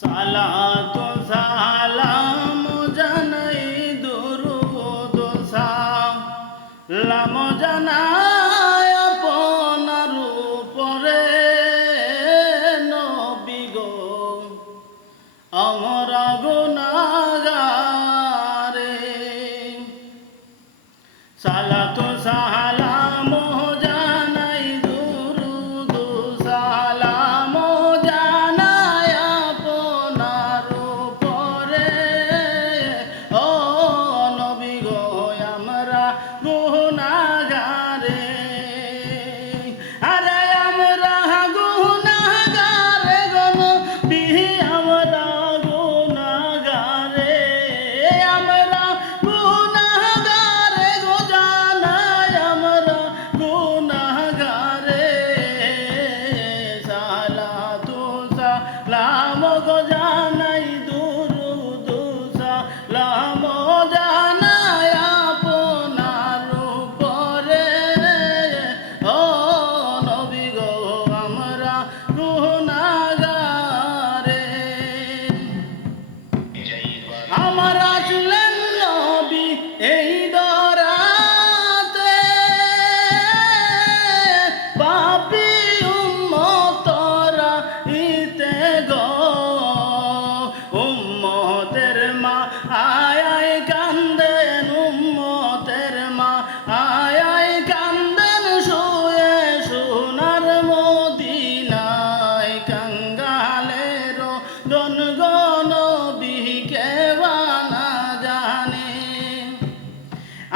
সালাতু সালাম জানাই দুরুদ সালাম জানাই আপনার উপরে নবী গো আমরা গুনাহগারে। সালাতু সালাম জানাই দুরুদ সালাম জানাই আপনার উপরে ও নবী গো আমরা গুনাহগারে। আরে আমরা গুনাহগারে গো নবী আমরা গুনাহগারে। আমরা গুনাহগারে গো জানাই আমরা গুনাহগারে। সালাতু সালাম গো জানাই দুরুদ সালাম জানাই আপনার উপরে ও নবী গো আমরা গুনাহগারে। আমার আসলেন নবী এই দরাতে পাপী উম্মতরা ইতে গো উম্মতের মা আয় আয় কান্দেন উম্মতের মা আয় আয় কান্দেন শুয়ে সোনার মদিনায় কাঙ্গালের দন গো নবী কেবা না জানে।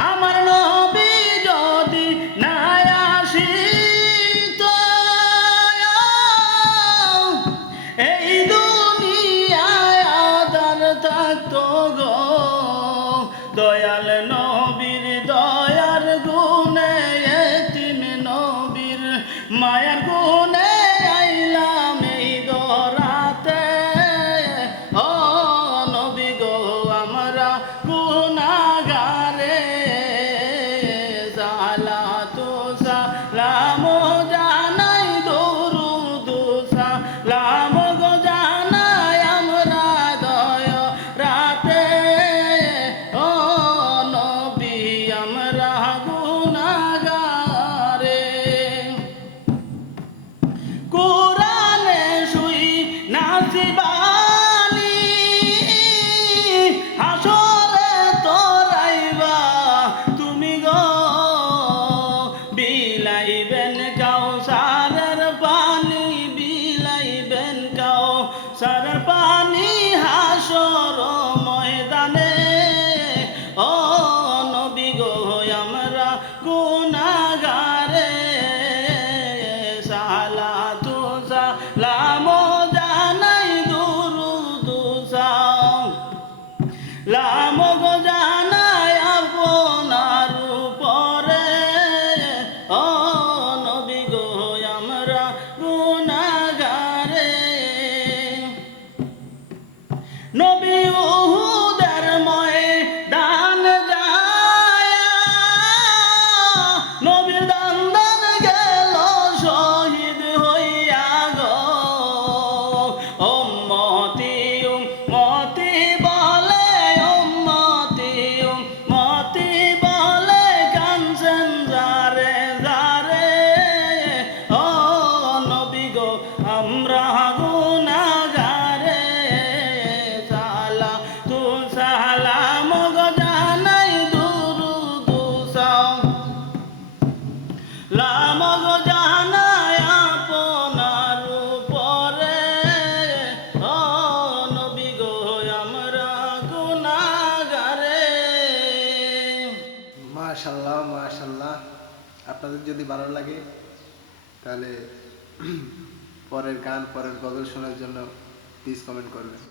আমার নবী যদি না আসিত এই দুনিয়ায় আদার থাকতো গো দয়াল নবীর দয়ার গুণে এতিম নবীর মায়ার গুণে আইলাম এই দরাতে ও নবী গো আমরা গুনাহগারে। সালাতু সালাম জানাই দুরুদ সালাম গো জানাই আমরা দয় রাতে ও নবী আমরা গুনাহগারে। কোরআনে শুই নাসিবানি হাসরে তোরাইবা তুমি গো বিলাইবেন কাউসারের পানি বিলাইবেন কাউসারের পানি হাসর ময়দানে ও নবী গো আমরা গুনাহগারে। সালাতু সালাম জানাই দুরুদ সালাম গো জানাই আপনার উপরে ও নবী গো আমরা গুনাহগারে। নবী উহুদের ময়দান যায়া নবীর দান গেল শহীদ হইয়া গো উম্মতি উম্মতি বলে উম্মতি উম্মতি বলে কানছেন যারে যারে ও নবী গো আমরা গুনাহগারে। সালাতু সালাম গো জানাই দুরুদ সালাম গো জানাই আপনার উপরে ও নবী গো আমরা গুনাহগারে। মাশাল্লাহ মাশাল্লাহ। আপনাদের যদি ভালো লাগে তাহলে পরের গান পরের গজল শোনার জন্য প্লিজ কমেন্ট করবেন।